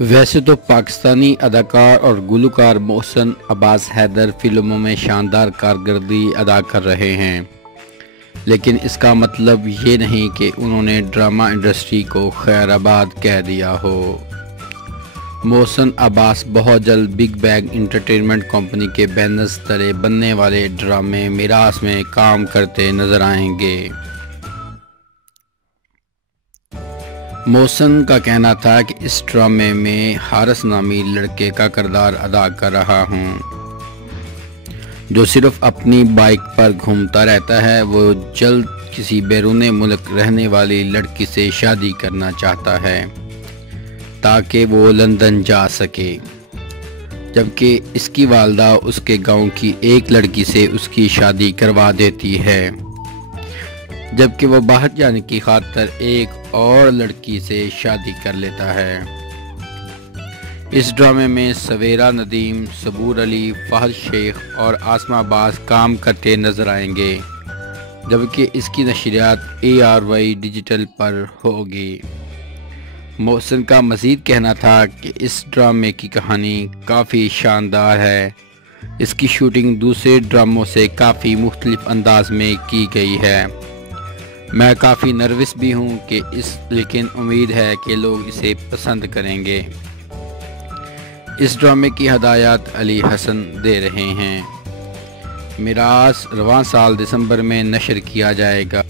ویسے تو پاکستانی اداکار اور گلوکار محسن عباس حیدر فلموں میں شاندار کارکردگی ادا کر رہے ہیں، لیکن اس کا مطلب یہ نہیں کہ انہوں نے ڈرامہ انڈسٹری کو خیر آباد کہہ دیا ہو۔ محسن عباس بہت جلد بگ بینگ انٹرٹینمنٹ کمپنی کے بینر تلے بننے والے ڈرامے میراث میں کام کرتے نظر آئیں گے۔ محسن کا کہنا تھا کہ اس ڈرامے میں حارث نامی لڑکے کا کردار ادا کر رہا ہوں، جو صرف اپنی بائیک پر گھومتا رہتا ہے۔ وہ جلد کسی بیرون ملک رہنے والی لڑکی سے شادی کرنا چاہتا ہے تاکہ وہ لندن جا سکے، جبکہ اس کی والدہ اس کے گاؤں کی ایک لڑکی سے اس کی شادی کروا دیتی ہے، جبکہ وہ باہر جانے کی خاطر ایک اور لڑکی سے شادی کر لیتا ہے۔ اس ڈرامے میں سویرا ندیم، صبور علی، فہد شیخ اور آسمہ عباس کام کرتے نظر آئیں گے، جبکہ اس کی نشریات ARY ڈیجیٹل پر ہوگی۔ محسن کا مزید کہنا تھا کہ اس ڈرامے کی کہانی کافی شاندار ہے۔ اس کی شوٹنگ دوسرے ڈراموں سے کافی مختلف انداز میں کی گئی ہے۔ میں کافی نروس بھی ہوں لیکن امید ہے کہ لوگ اسے پسند کریں گے۔ اس ڈرامے کی ہدایات علی حسن دے رہے ہیں۔ میراث رواں سال دسمبر میں نشر کیا جائے گا۔